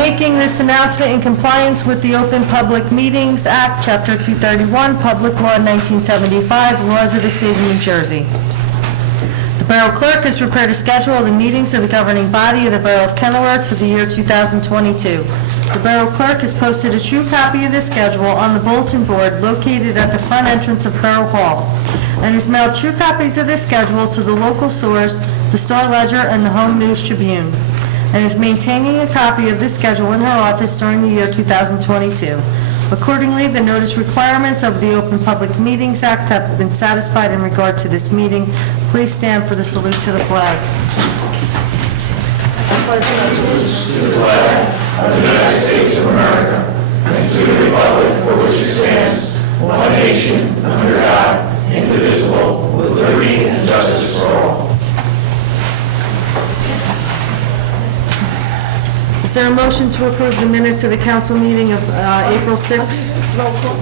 making this announcement in compliance with the Open Public Meetings Act, Chapter 231, Public Law 1975, laws of the state of New Jersey. The Borough Clerk has prepared a schedule of the meetings of the governing body of the Borough of Kenilworth for the year 2022. The Borough Clerk has posted a true copy of this schedule on the bulletin board located at the front entrance of Borough Hall, and has mailed true copies of this schedule to the local stores, the Star Ledger, and the Home News Tribune, and is maintaining a copy of this schedule in her office during the year 2022. Accordingly, the notice requirements of the Open Public Meetings Act have been satisfied in regard to this meeting. Please stand for the salute to the flag. To the flag of the United States of America, and to the republic for which it stands, one nation, under God, indivisible, with liberty and justice for all. Is there a motion to approve the minutes of the council meeting of April 6th?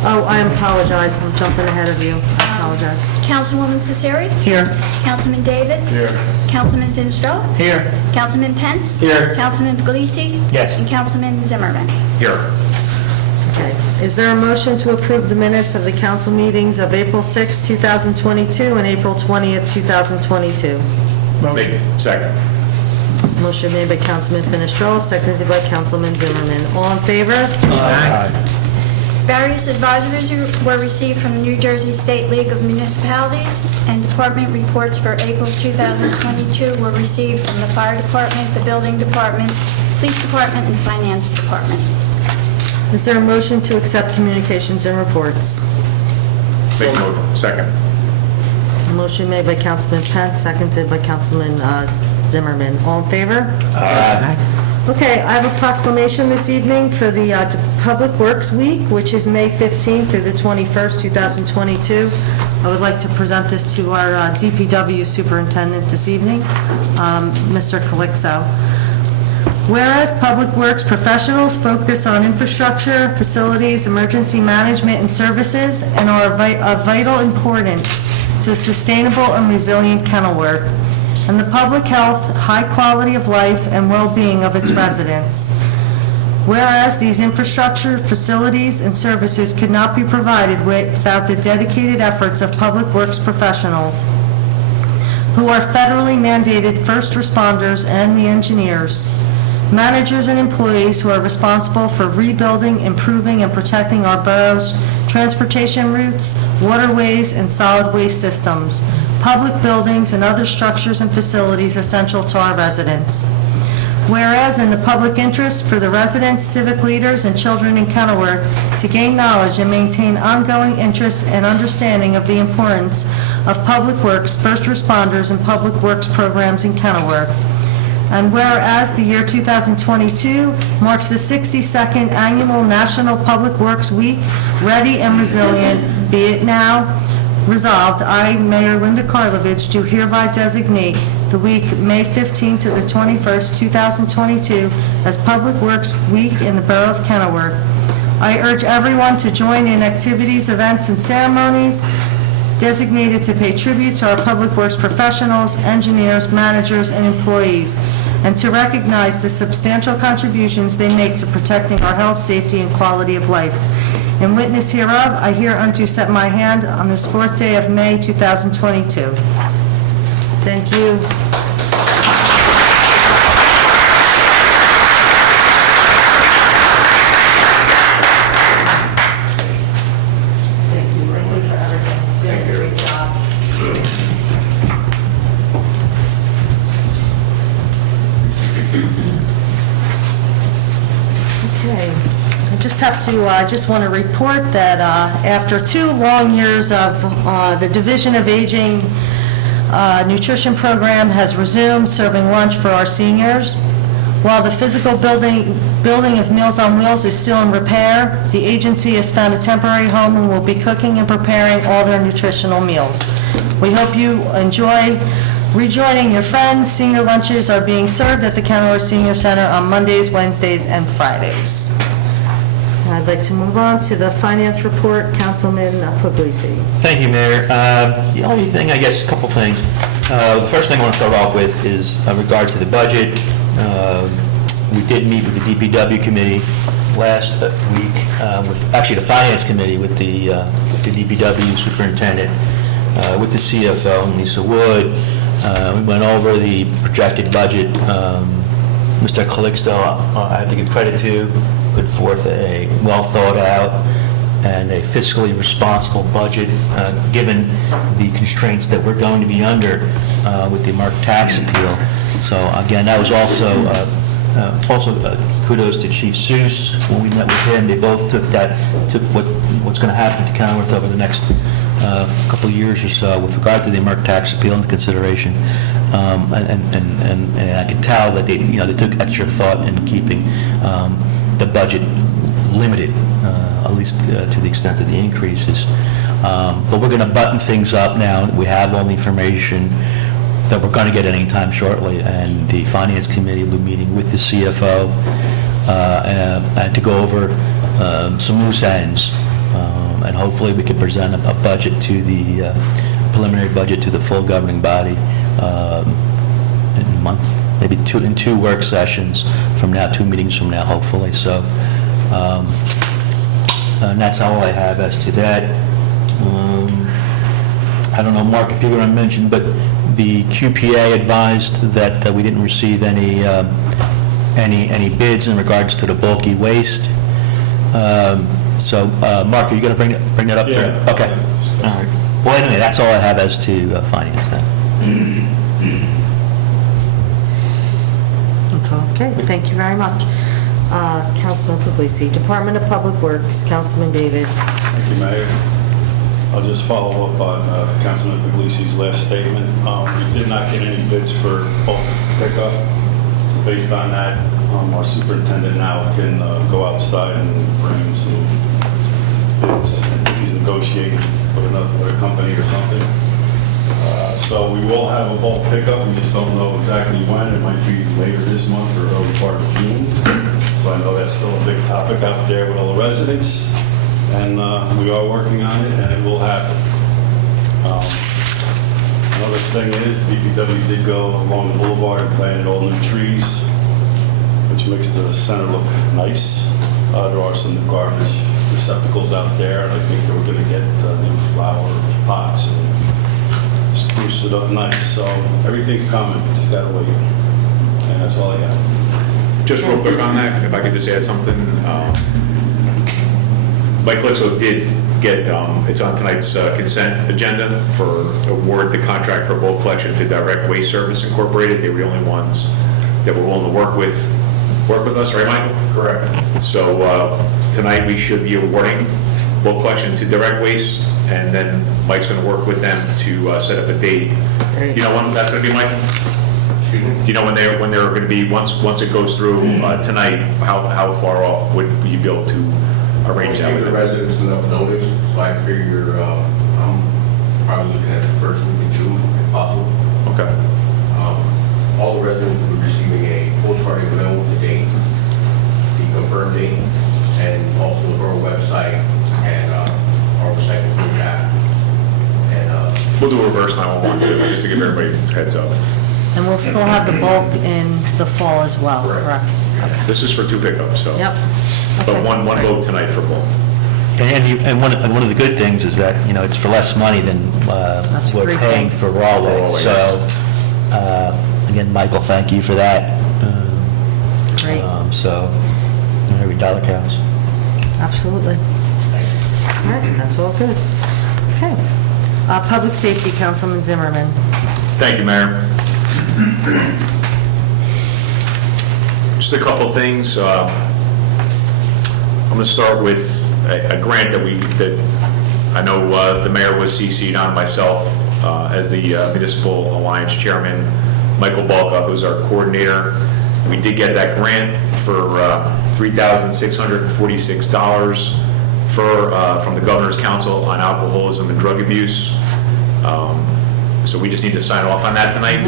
Oh, I apologize, I'm jumping ahead of you. I apologize. Councilwoman Cesari? Here. Councilman David? Here. Councilman Finestrella? Here. Councilman Pence? Here. Councilman Puglisi? Yes. And Councilman Zimmerman? Here. Okay. Is there a motion to approve the minutes of the council meetings of April 6th, 2022 and April 20th, 2022? Motion. Second. Motion made by Councilman Finestrella, seconded by Councilman Zimmerman. All in favor? Aye. Various advisories were received from the New Jersey State League of Municipalities, and department reports for April 2022 were received from the Fire Department, the Building Department, Police Department, and Finance Department. Is there a motion to accept communications and reports? Make a motion. Second. Motion made by Councilman Pence, seconded by Councilman Zimmerman. All in favor? Aye. Okay, I have a proclamation this evening for the Public Works Week, which is May 15th through the 21st, 2022. I would like to present this to our DPW Superintendent this evening, Mr. Calixto. Whereas Public Works professionals focus on infrastructure, facilities, emergency management, and services, and are of vital importance to sustainable and resilient Kenilworth, and the public health, high quality of life, and well-being of its residents. Whereas these infrastructure, facilities, and services could not be provided without the dedicated efforts of Public Works professionals, who are federally mandated first responders and the engineers, managers and employees who are responsible for rebuilding, improving, and protecting our borough's transportation routes, waterways, and solid waste systems, public buildings, and other structures and facilities essential to our residents. Whereas in the public interest for the residents, civic leaders, and children in Kenilworth to gain knowledge and maintain ongoing interest and understanding of the importance of Public Works, first responders, and Public Works programs in Kenilworth. And whereas the year 2022 marks the 62nd Annual National Public Works Week, Ready and Resilient, be it now resolved, I, Mayor Linda Karlovich, do hereby designate the week May 15th to the 21st, 2022 as Public Works Week in the Borough of Kenilworth. I urge everyone to join in activities, events, and ceremonies designated to pay tribute to our Public Works professionals, engineers, managers, and employees, and to recognize the substantial contributions they make to protecting our health, safety, and quality of life. In witness hereof, I hereunto set my hand on this 4th day of May, 2022. Thank you. Thank you, Randy, for everything. Did a great job. Okay. I just want to report that after 2 long years of the Division of Aging nutrition program has resumed serving lunch for our seniors. While the physical building of Meals on Wheels is still in repair, the agency has found a temporary home and will be cooking and preparing all their nutritional meals. We hope you enjoy rejoining your friends. Senior lunches are being served at the Kenilworth Senior Center on Mondays, Wednesdays, and Fridays. I'd like to move on to the finance report. Councilman Puglisi. Thank you, Mayor. The only thing, I guess, a couple things. The first thing I want to start off with is regard to the budget. We did meet with the DPW committee last week, with, actually, the finance committee with the DPW superintendent, with the CFO, Lisa Wood. We went over the projected budget. Mr. Calixto, I have to give credit to, put forth a well-thought-out and a fiscally responsible budget, given the constraints that we're going to be under with the Merck tax appeal. So again, that was also kudos to Chief Seuss. When we met with him, they both took what's going to happen to Kenilworth over the next couple of years or so with regard to the Merck tax appeal into consideration. And I can tell that they took extra thought in keeping the budget limited, at least to the extent of the increases. But we're going to button things up now. We have all the information that we're going to get anytime shortly, and the Finance Committee will be meeting with the CFO and to go over some loose ends, and hopefully we can present a budget to the preliminary budget to the full governing body in a month, maybe in two work sessions from now, 2 meetings from now, hopefully. So, and that's all I have as to that. I don't know, Mark, if you're going to mention, but the QPA advised that we didn't receive any bids in regards to the bulky waste. So, Mark, are you going to bring that up there? Yeah. Okay. All right. Well, anyway, that's all I have as to finance then. That's all, okay, thank you very much. Councilman Puglisi, Department of Public Works, Councilman David. Thank you, Mayor. I'll just follow up on Councilman Puglisi's last statement. We did not get any bids for bulk pickup. So based on that, our superintendent now can go outside and bring in some bids. I think he's negotiating with a company or something. So we will have a bulk pickup. We just don't know exactly when. It might be later this month or early part of June. So I know that's still a big topic out there with all the residents. And we are working on it, and it will happen. Another thing is, DPW did go along the boulevard and planted all new trees, which makes the center look nice. There are some garbage receptacles out there, and I think they were going to get new flower pots and spruce it up nice. So everything's coming, just gotta wait. And that's all I got. Just real quick on that, if I could just add something. Mike Calixto did get, it's on tonight's consent agenda for award the contract for bulk collection to Direct Waste Service Incorporated. They were the only ones that were willing to work with us, right, Michael? Correct. So tonight we should be awarding bulk collection to Direct Waste, and then Mike's going to work with them to set up a date. Great. You know when that's going to be, Mike? Do you know when they're going to be, once it goes through tonight, how far off would you be able to arrange that Give with the them? residents enough notice, so I figure I'm probably looking at the first week of June, if possible. Okay. All the residents will be receiving a postcard email with the date, the confirmed date, and also the borough website and our recycling group app. And We'll do a reverse 911 too, just to give everybody a heads up. And we'll still have the bulk in the fall as well, correct? Okay. This is for 2 pickups, so. Yep. But Okay. one vote tonight for bulk. And one of the good things is that, it's for less money than That's a we're great paying thing. for raw raw waste. waste. So, again, Michael, thank you for that. Great, So, every dollar counts. absolutely. All right, that's all good. Okay. Public Safety, Councilman Zimmerman. Thank you, Mayor. Just a couple of things. I'm going to start with a grant that I know the mayor was CC'd on, myself as the Municipal Alliance Chairman, Michael Balka, who's our coordinator. We did get that grant for $3,646 from the Governor's Council on Alcoholism and Drug Abuse. So we just need to sign off on that tonight.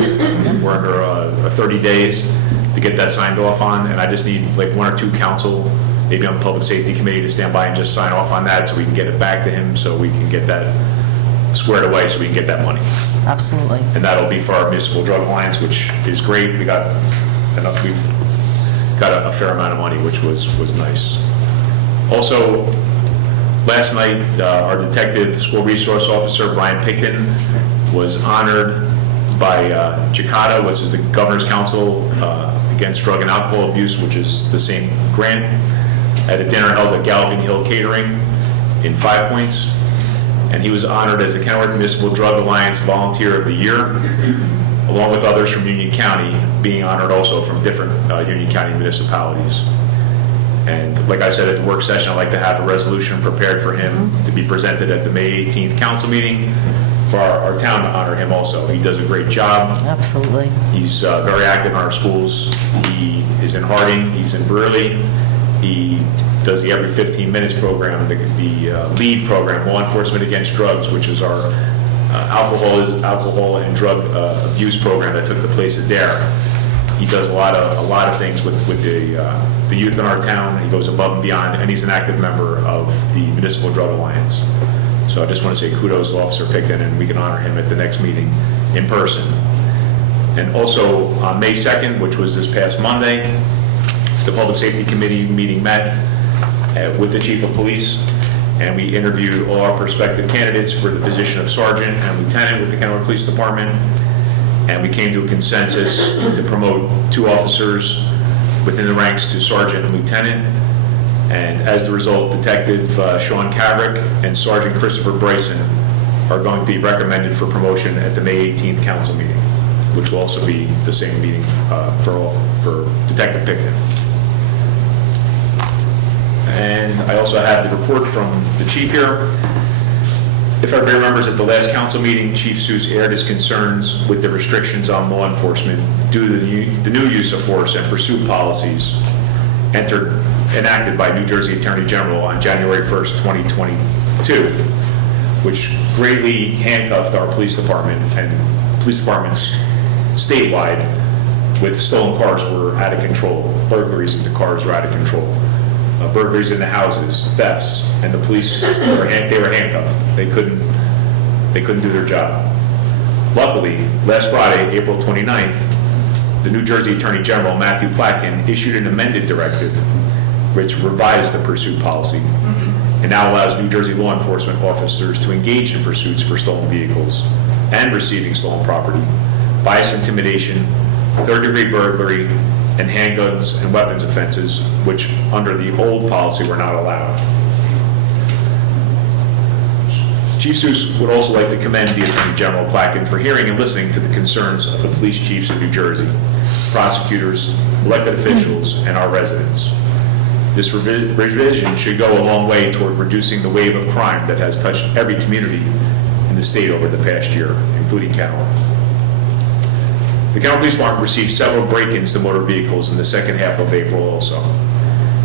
We're under 30 days to get that signed off on, and I just need like 1 or 2 council, maybe on the Public Safety Committee, to stand by and just sign off on that so we can get it back to him, so we can get that squared away, so we can get that money. Absolutely. And that'll be for our Municipal Drug Alliance, which is great. We got enough, we've got a fair amount of money, which was nice. Also, last night, our detective school resource officer, Brian Picton, was honored by JCATA, which is the Governor's Council Against Drug and Alcohol Abuse, which is the same grant, at a dinner held at Galloping Hill Catering in 5 Points. And he was honored as the Kenilworth Municipal Drug Alliance Volunteer of the Year, along with others from Union County, being honored also from different Union County municipalities. And like I said at the work session, I'd like to have a resolution prepared for him to be presented at the May 18th council meeting for our town to honor him also. He does a great job. Absolutely. He's very active in our schools. He is in Harding, he's in Brewerly. He does the Every 15 Minutes program, the LEAD program, Law Enforcement Against Drugs, which is our alcohol and drug abuse program that took the place of DARE. He does a lot of things with the youth in our town. He goes above and beyond, and he's an active member of the Municipal Drug Alliance. So I just want to say kudos to Officer Picton, and we can honor him at the next meeting in person. And also on May 2nd, which was this past Monday, the Public Safety Committee meeting met with the Chief of Police, and we interviewed all our prospective candidates for the position of Sergeant and Lieutenant with the Kenilworth Police Department, and we came to a consensus to promote 2 officers within the ranks to Sergeant and Lieutenant. And as the result, Detective Sean Kavrick and Sergeant Christopher Bryson are going to be recommended for promotion at the May 18th council meeting, which will also be the same meeting for Detective Picton. And I also have the report from the chief here. If everybody remembers, at the last council meeting, Chief Seuss aired his concerns with the restrictions on law enforcement due to the new use of force and pursuit policies enacted by New Jersey Attorney General on January 1st, 2022, which greatly handcuffed our police department and police departments statewide with stolen cars were out of control, burglaries into cars were out of control. Burglaries into houses, thefts, and the police were handcuffed. They couldn't do their job. Luckily, last Friday, April 29th, the New Jersey Attorney General, Matthew Platkin, issued an amended directive which revised the pursuit policy and now allows New Jersey law enforcement officers to engage in pursuits for stolen vehicles and receiving stolen property, bias intimidation, third-degree burglary, and handguns and weapons offenses, which under the old policy were not allowed. Chief Seuss would also like to commend the Attorney General Platkin for hearing and listening to the concerns of the police chiefs of New Jersey, prosecutors, elected officials, and our residents. This revision should go a long way toward reducing the wave of crime that has touched every community in the state over the past year, including Kenilworth. The Kenilworth Police Department received several break-ins to motor vehicles in the second half of April also.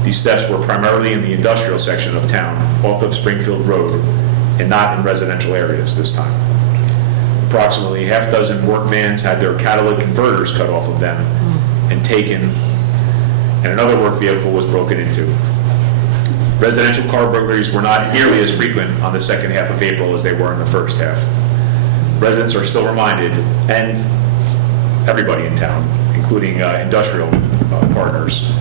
These thefts were primarily in the industrial section of town, off of Springfield Road, and not in residential areas this time. Approximately half dozen work vans had their catalytic converters cut off of them and taken, and another work vehicle was broken into. Residential car burglaries were not nearly as frequent on the second half of April as they were in the first half. Residents are still reminded, and everybody in town, including industrial partners,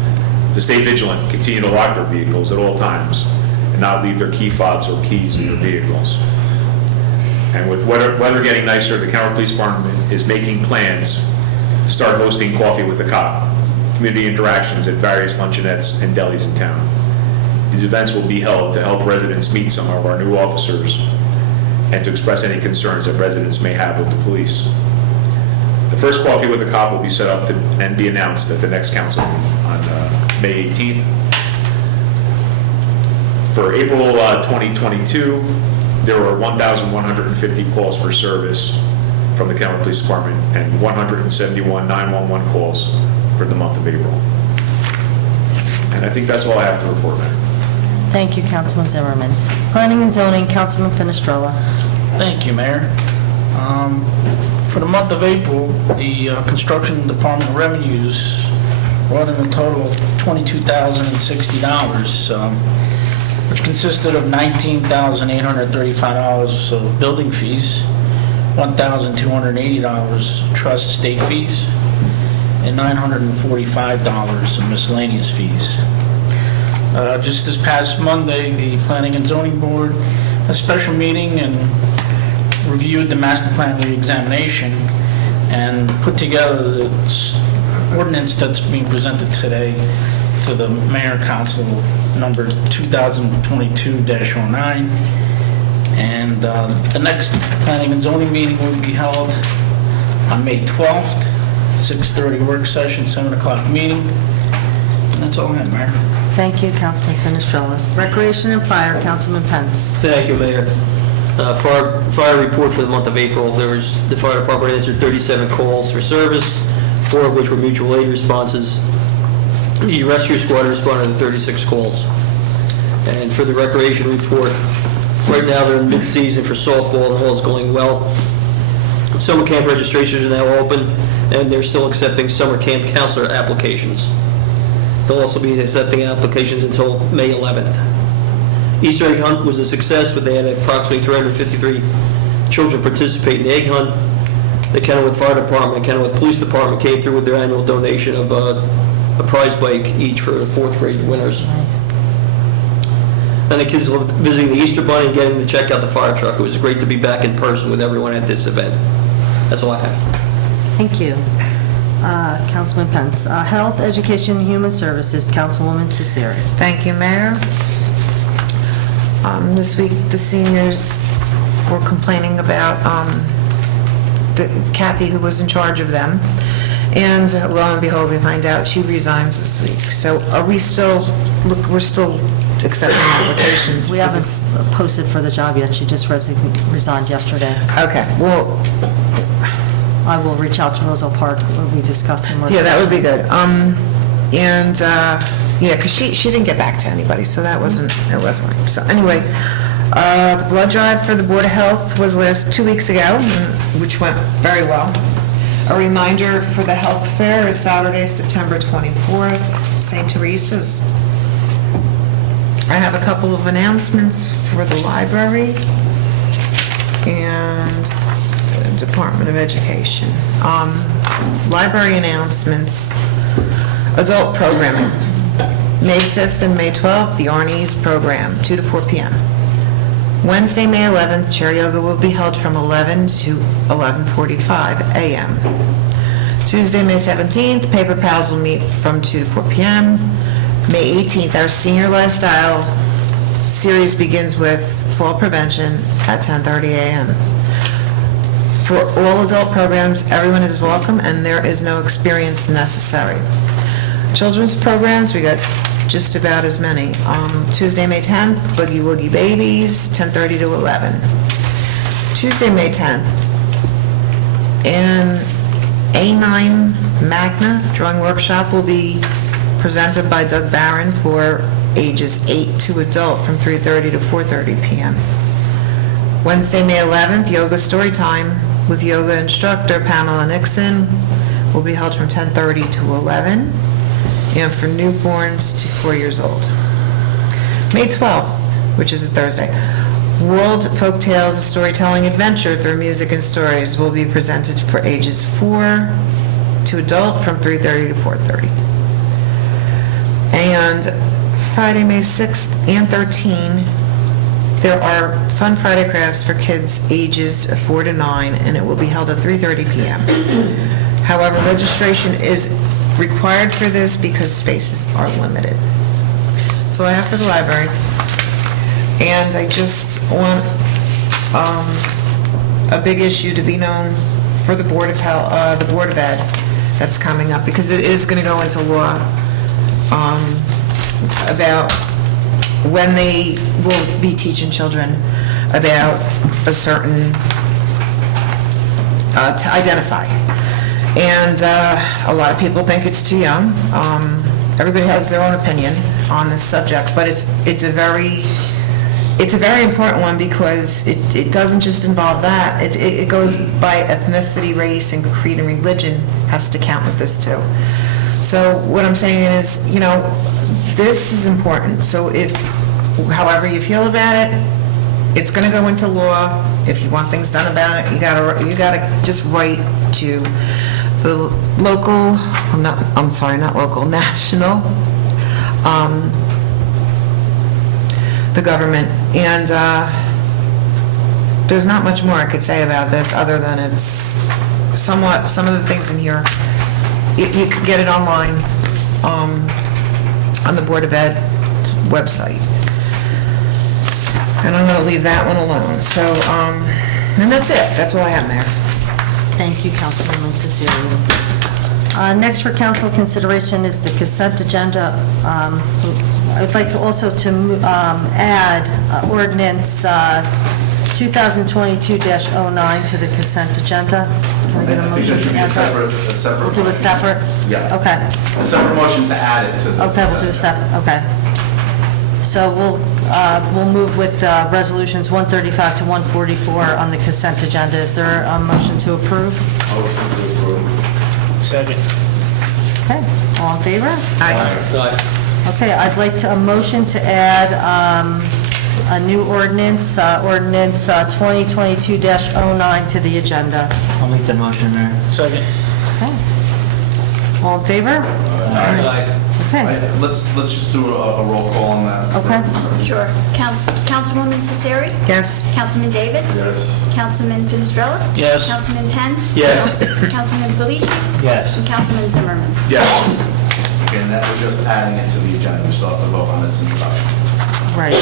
to stay vigilant, continue to lock their vehicles at all times, and not leave their key fobs or keys in their vehicles. And with weather getting nicer, the Kenilworth Police Department is making plans to start hosting Coffee with the Cop, community interactions at various luncheonettes and delis in town. These events will be held to help residents meet some of our new officers and to express any concerns that residents may have with the police. The first Coffee with a Cop will be set up and be announced at the next council meeting on May 18th. For April 2022, there were 1,150 calls for service from the Kenilworth Police Department and 171 911 calls for the month of April. And I think that's all I have to report, Mayor. Thank you, Councilman Zimmerman. Planning and Zoning, Councilman Finestrella. Thank you, Mayor. For the month of April, the Construction Department revenues brought in a total of $22,060, which consisted of $19,835 of building fees, $1,280 trust state fees, and $945 in miscellaneous fees. Just this past Monday, the Planning and Zoning Board had a special meeting and reviewed the master plan reexamination and put together the ordinance that's being presented today to the Mayor Council, number 2022-09. And the next Planning and Zoning meeting will be held on May 12th, 6:30 work session, 7 o'clock meeting. And that's all I have, Mayor. Thank you, Councilman Finestrella. Recreation and Fire, Councilman Pence. Thank you, Mayor. For our fire report for the month of April, the fire department answered 37 calls for service, 4 of which were mutual aid responses. The rescue squad responded to 36 calls. And for the recreation report, right now they're in mid-season for softball, and all is going well. Summer camp registrations are now open, and they're still accepting summer camp counselor applications. They'll also be accepting applications until May 11th. Easter egg hunt was a success, but they had approximately 353 children participate in the egg hunt. The Kenilworth Fire Department and Kenilworth Police Department came through with their annual donation of a prize bike each for the 4th grade winners. Nice. And the kids loved visiting the Easter Bunny and getting to check out the fire truck. It was great to be back in person with everyone at this event. That's all I have. Thank you. Councilman Pence. Health, Education, and Human Services, Councilwoman Cesari. Thank you, Mayor. This week, the seniors were complaining about Kathy, who was in charge of them, and lo and behold, we find out she resigns this week. So are we still, we're still accepting applications? We for haven't this? posted for the job yet. She just resigned yesterday. Okay, well, I will reach out to Roselle Park when we discuss some more. yeah, that would be good. Yeah, because she didn't get back to anybody, so that wasn't, it wasn't right. So anyway, the blood drive for the Board of Health was 2 weeks ago, which went very well. A reminder for the health fair is Saturday, September 24th, St. Teresa's. I have a couple of announcements for the library and the Department of Education. Library announcements, adult programming. May 5th and May 12th, the Arnie's program, 2 to 4 p.m. Wednesday, May 11th, chair yoga will be held from 11 to 11:45 a.m. Tuesday, May 17th, Paper Pals will meet from 2 to 4 p.m. May 18th, our senior lifestyle series begins with fall prevention at 10:30 a.m. For all adult programs, everyone is welcome and there is no experience necessary. Children's programs, we got just about as many. Tuesday, May 10th, Boogie Woogie Babies, 10:30 to 11. Tuesday, May 10th, an A9 Magna drawing workshop will be presented by Doug Barron for ages 8 to adult from 3:30 to 4:30 p.m. Wednesday, May 11th, yoga story time with yoga instructor Pamela Nixon will be held from 10:30 to 11, and for newborns to 4 years old. May 12th, which is a Thursday, World Folk Tales, a storytelling adventure through music and stories will be presented for ages 4 to adult from 3:30 to 4:30. And Friday, May 6th and 13th, there are Fun Friday crafts for kids ages 4 to 9, and it will be held at 3:30 p.m. However, registration is required for this because spaces are limited. So I have for the library, and I just want a big issue to be known for the Board of Health, the Board of Ed that's coming up, because it is going to go into law about when they will be teaching children about a certain, to identify. And a lot of people think it's too young. Everybody has their own opinion on this subject, but it's a very important one because it doesn't just involve that. It goes by ethnicity, race, and creed and religion has to count with this too. So what I'm saying is, this is important. So if, however you feel about it, it's going to go into law. If you want things done about it, you gotta just write to the local, not local, national, the government. And there's not much more I could say about this, other than it's somewhat, some of the things in here, you can get it online, on the Board of Ed website. And I'm going to leave that one alone. So, and that's it. That's all I have, Mayor. Thank you, Councilwoman Cicero. Next for council consideration is the consent agenda. I'd like also to add ordinance 2022-09 to the consent agenda. Can I get a motion to add that? We'll do it separate? Yeah. Okay. A separate motion to add it to the... Okay, we'll do it separate, okay. So we'll move with resolutions 135 to 144 on the consent agenda. Is there a motion to approve? Motion to approve. Second. Okay, all in favor? Aye. Okay, I'd like a motion to add a new ordinance, ordinance 2022-09 to the agenda. I'll make the motion, Mayor. Second. Okay. All in favor? Okay, Let's just do a roll call on that. okay. Sure. Councilwoman Cicero? Yes. Councilman David? Yes. Councilman Fitzgerald? Yes. Councilman Pence? Yes. Councilman Felici? Yes. And Councilman Zimmerman? Yes. Again, that was just adding it to the agenda. We still have to vote on its introduction. Right.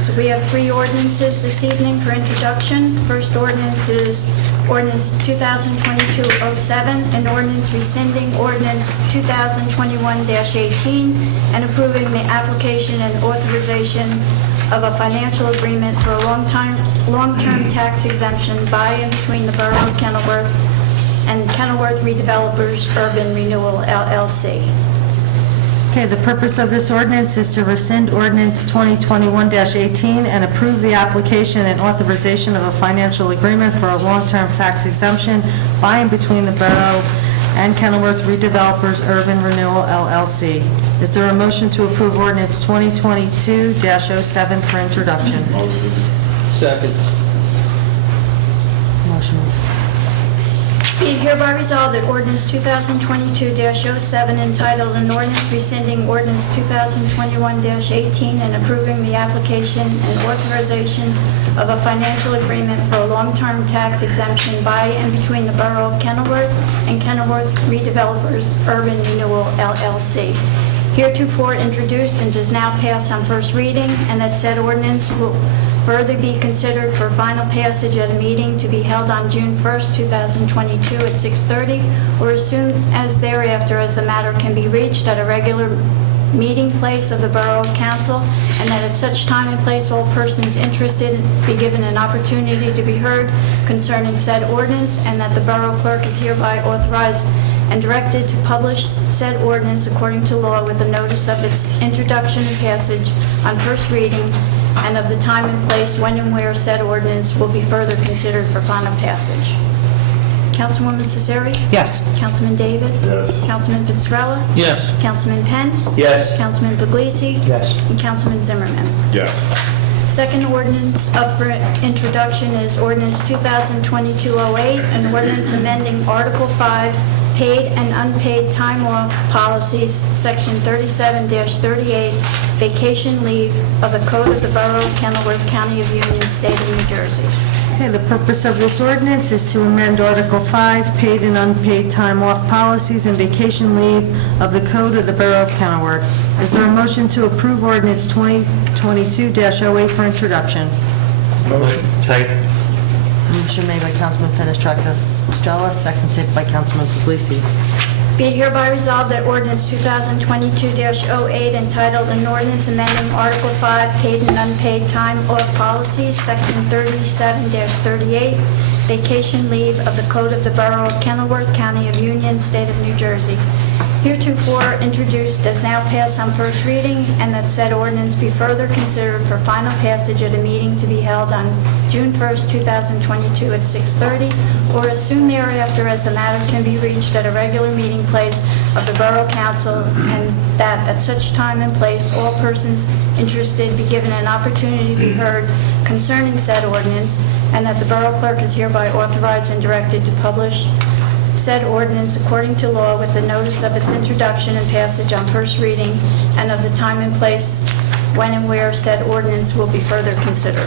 So we have three ordinances this evening for introduction. First ordinance is ordinance 2022-07, an ordinance rescinding ordinance 2021-18 and approving the application and authorization of a financial agreement for a long-term tax exemption by and between the Borough of Kenilworth and Kenilworth Redevelopers Urban Renewal LLC. Okay, the purpose of this ordinance is to rescind ordinance 2021-18 and approve the application and authorization of a financial agreement for a long-term tax exemption by and between the Borough and Kenilworth Redevelopers Urban Renewal LLC. Is there a motion to approve ordinance 2022-07 for introduction? Second. Motion. Be it hereby resolved that ordinance 2022-07 entitled an ordinance rescinding ordinance 2021-18 and approving the application and authorization of a financial agreement for a long-term tax exemption by and between the Borough of Kenilworth and Kenilworth Redevelopers Urban Renewal LLC. Heretofore introduced and does now pass on first reading, and that said ordinance will further be considered for final passage at a meeting to be held on June 1st, 2022 at 6:30, or as soon as thereafter as the matter can be reached at a regular meeting place of the Borough Council, and that at such time and place all persons interested be given an opportunity to be heard concerning said ordinance, and that the Borough Clerk is hereby authorized and directed to publish said ordinance according to law with a notice of its introduction and passage on first reading, and of the time and place when and where said ordinance will be further considered for final passage. Councilwoman Cicero? Yes. Councilman David? Yes. Councilman Fitzgerald? Yes. Councilman Pence? Yes. Councilman Puglisi? Yes. And Councilman Zimmerman? Yes. Second ordinance up for introduction is ordinance 2022-08, an ordinance amending Article 5, paid and unpaid time off policies, Section 37-38, vacation leave of the Code of the Borough of Kenilworth, County of Union, State of New Jersey. Okay, the purpose of this ordinance is to amend Article 5, paid and unpaid time off policies and vacation leave of the Code of the Borough of Kenilworth. Is there a motion to approve ordinance 2022-08 for introduction? Motion. Second. Motion made by Councilman Fenestrella, seconded by Councilman Puglisi. Be it hereby resolved that ordinance 2022-08 entitled an ordinance amending Article 5 paid and unpaid time off policies, Section 37-38, vacation leave of the Code of the Borough of Kenilworth, County of Union, State of New Jersey. Heretofore introduced, does now pass on first reading, and that said ordinance be further considered for final passage at a meeting to be held on June 1st, 2022 at 6:30, or as soon thereafter as the matter can be reached at a regular meeting place of the Borough Council, and that at such time and place all persons interested be given an opportunity to be heard concerning said ordinance, and that the Borough Clerk is hereby authorized and directed to publish said ordinance according to law with a notice of its introduction and passage on first reading, and of the time and place when and where said ordinance will be further considered.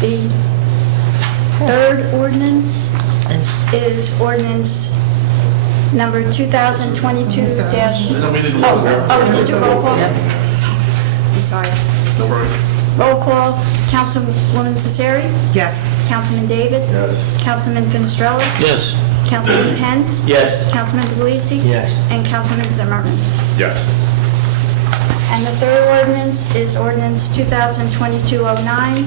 The third ordinance is ordinance number 2022 dash... No, we didn't roll call. Oh, we need to roll call? I'm sorry. No worries. Roll call, Councilwoman Cesari? Yes. Councilman David? Yes. Councilman Finestrella? Yes. Councilman Pence? Yes. Councilman Puglisi? Yes. And Councilman Zimmerman. Yes. And the third ordinance is ordinance 2022-09,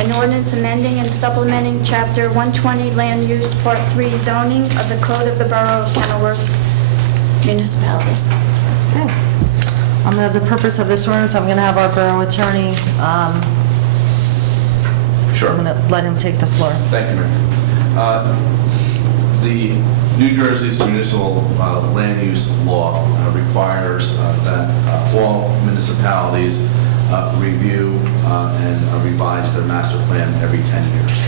an ordinance amending and supplementing Chapter 120 Land Use Part 3 zoning of the Code of the Borough of Kenilworth Municipality. Okay. The purpose of this ordinance, I'm going to have our borough attorney, Sure. I'm going to let him take the floor. Thank you, Mayor. The New Jersey's municipal land use law requires that all municipalities review and revise their master plan every 10 years.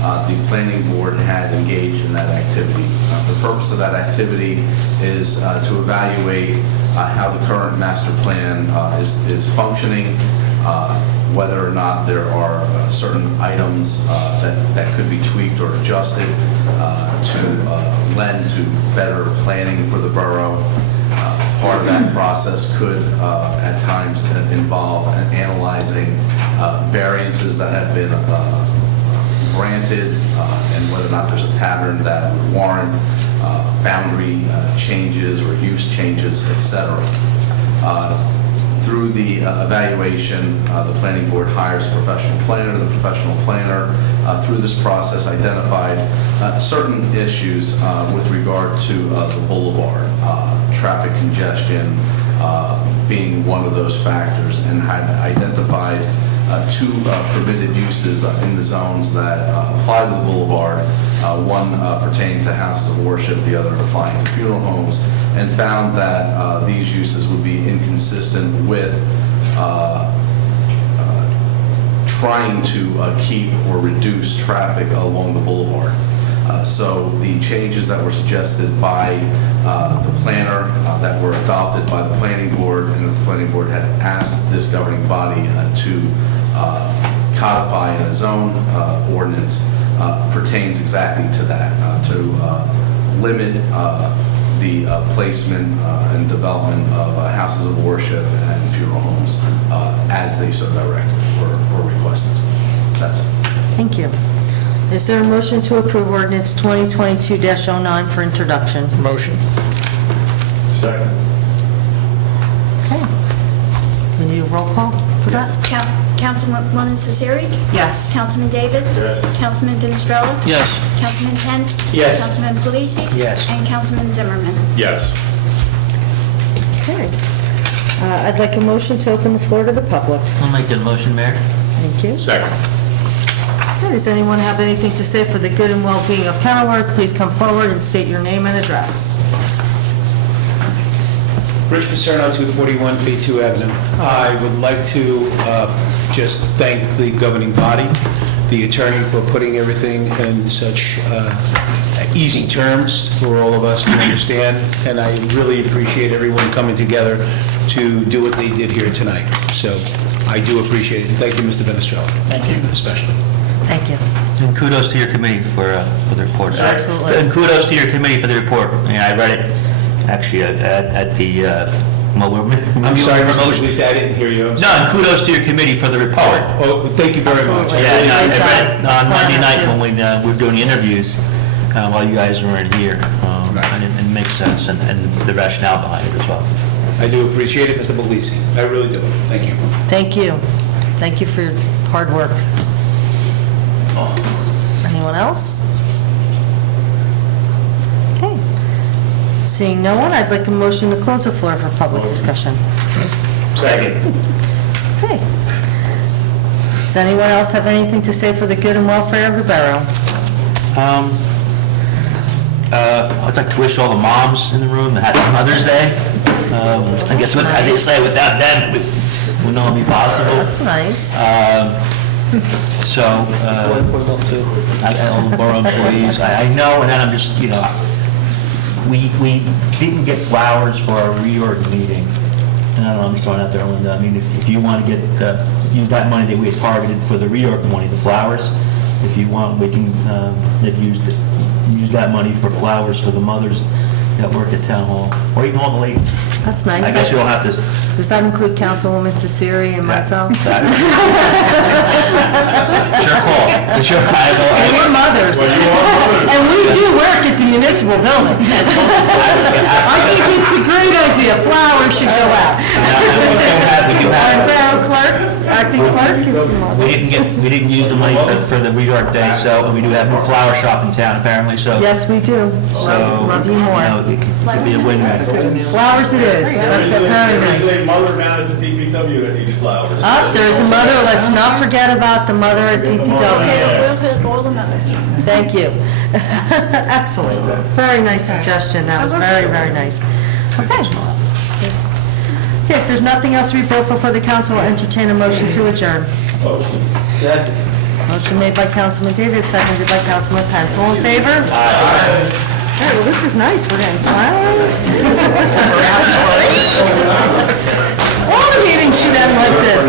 The planning board had engaged in that activity. The purpose of that activity is to evaluate how the current master plan is functioning, whether or not there are certain items that could be tweaked or adjusted to lend to better planning for the borough. Part of that process could at times involve analyzing variances that have been granted and whether or not there's a pattern that would warrant boundary changes or use changes, etc. Through the evaluation, the planning board hires a professional planner. The professional planner, through this process, identified certain issues with regard to the boulevard, traffic congestion being one of those factors, and had identified two permitted uses in the zones that apply to the boulevard, one pertaining to houses of worship, the other applying to funeral homes, and found that these uses would be inconsistent with trying to keep or reduce traffic along the boulevard. So the changes that were suggested by the planner, that were adopted by the planning board, and the planning board had asked this governing body to codify in a zone ordinance, pertains exactly to that, to limit the placement and development of houses of worship and funeral homes as they so directed or requested. That's it. Thank you. Is there a motion to approve ordinance 2022-09 for introduction? Motion. Second. Okay. We need a roll call for that? Councilwoman Cesari? Yes. Councilman David? Yes. Councilman Finestrella? Yes. Councilman Pence? Yes. Councilman Puglisi? Yes. And Councilman Zimmerman. Yes. Okay. I'd like a motion to open the floor to the public. I'll make that motion, Mayor. Thank you. Second. Okay, does anyone have anything to say for the good and well-being of Kenilworth? Please come forward and state your name and address. Rich Pacerno, 241 P2 Avenue. I would like to just thank the governing body, the attorney, for putting everything in such easy terms for all of us to understand, and I really appreciate everyone coming together to do what they did here tonight. So I do appreciate it, and thank you, Mr. Finestrella. Thank you. Especially. Thank you. And kudos to your committee for the report. Absolutely. And kudos to your committee for the report. I read it, actually, at the, I'm sorry, Mr. Puglisi, I didn't hear you. I'm No, sorry. and kudos to your committee for the report. Oh, thank you very much. Absolutely. Yeah, no, I Great read job. it on Monday night Too. when we were doing the interviews, while you guys weren't here. Right. And it makes sense, and the rationale behind it as well. I do appreciate it, Mr. Puglisi. I really do. Thank you. Thank you. Thank you for your hard work. Anyone else? Okay. Seeing no one, I'd like a motion to close the floor for public discussion. Second. Okay. Does anyone else have anything to say for the good and welfare of the borough? I'd like to wish all the moms in the room a happy Mother's Day. I guess, as they say, without them, we economically possible. That's nice. So, Put them up too. all the borough employees, I know, and then I'm just, we didn't get flowers for our reorg meeting. And I don't know, I'm just throwing it out there, Linda. I mean, if you want to get, use that money that we had targeted for the reorg money, the flowers, if you want, we can maybe use that money for flowers for the mothers that work at Town Hall, or even all the ladies. That's nice. I guess we don't have to. Does that include Councilwoman Tsiri and myself? It's your call. It's your call. And we're mothers. And we do work at the municipal building. I think it's a great idea. Flowers should go out. Our borough clerk, acting clerk is the mother. We didn't use the money for the reorg day, so we do have a flower shop in town apparently, so. Yes, we do. Love you more. It could be a win-win. Flowers it is. That's very There's nice. a mother down at the DPW that needs flowers. There is a mother. Let's not forget about the mother at DPW. We'll hit all the mothers. Thank you. Excellent. Very nice suggestion. That was very, very nice. Okay. Okay, if there's nothing else to be brought before the council, I'll entertain a motion to adjourn. Motion made by Councilman David, seconded by Councilman Pence. All in favor? Aye. All right, well, this is nice. We're getting flowers. All the meetings should end like this.